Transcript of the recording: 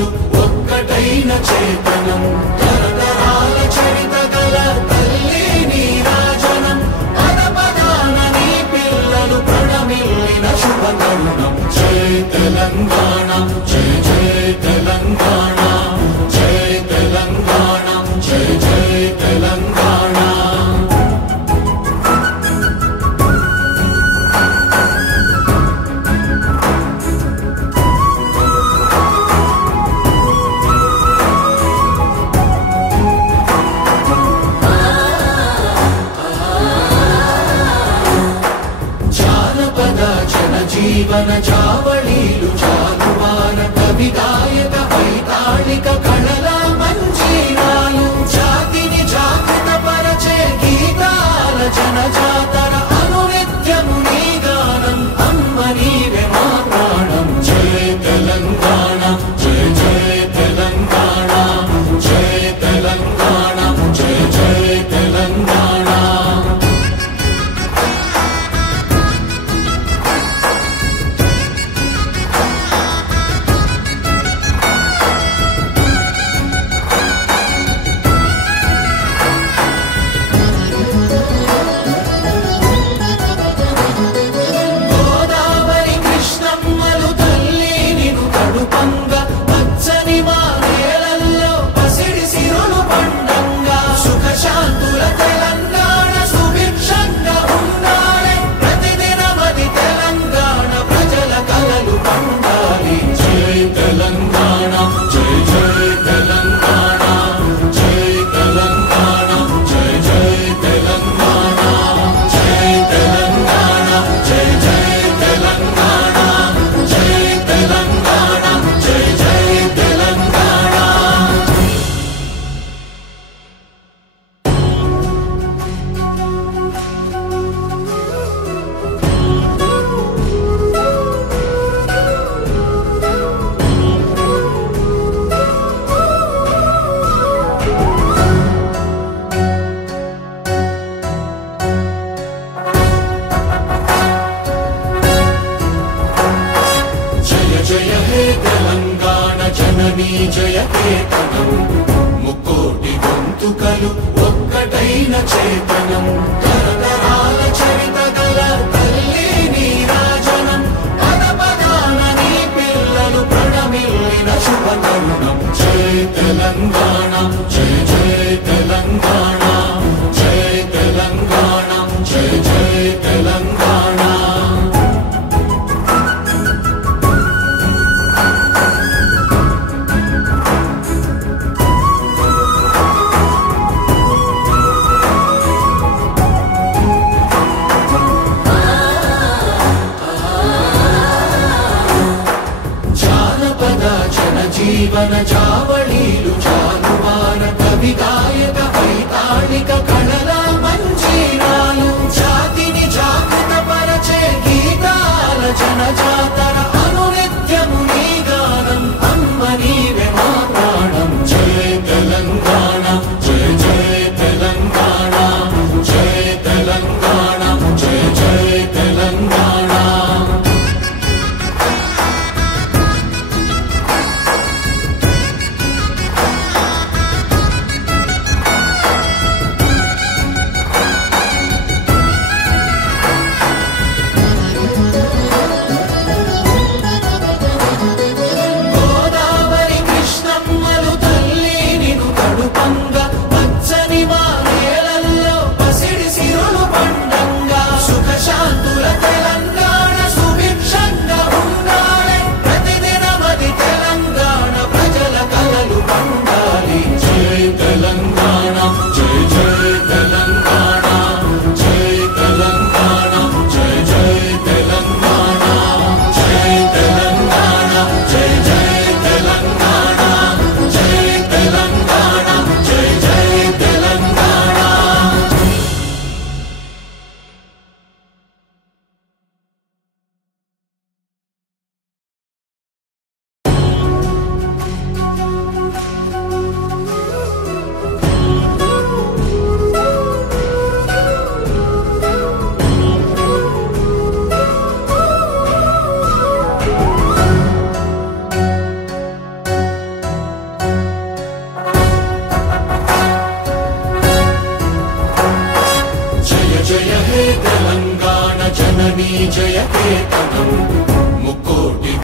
గొంతుకలు ఒక్కటైన చేతనం తరతరాల చరిత గల తల్లి నీరాజనం పదపదాన నీ పిల్లలు ప్రణమిల్లిన శుభ తరుణం జై తెలంగాణ జై జై తెలంగాణ జై తెలంగాణ జై జై తెలంగాణ జీవన చావళీలు చాలువార కవి గాయక వైతాళిక కళల మంజీరాలు జాతిని జాగృత పరచే గీతాల జనజాతర అనునిత్యము నీ గానం అమ్మ నీవే మా ప్రాణం జై తెలంగాణ జై జై తెలంగాణ జై తెలంగాణ జై జై తెలంగాణ జయ కేతనం ముక్కోటి గొంతుకలు ఒక్కటైన చేతనం తరతరాల చరిత గల తల్లి నీరాజనం పదపదాన నీ పిల్లలు ప్రణమిల్లిన శుభ తరుణం జై తెలంగాణ జై జై తెలంగాణ జై తెలంగాణ జై జై తెలంగాణ జీవన చావళీలు చాలువార కవి గాయక వైతాళిక కళల మంజీరాలు జాతిని జాగృత పరచే గీతాల జనజాతర అనునిత్యము నీ గానం అమ్మ నీవే మా ప్రాణం జై తెలంగాణ జై జై తెలంగాణ జై తెలంగాణ జై జై తెలంగాణ విజయ కేతనం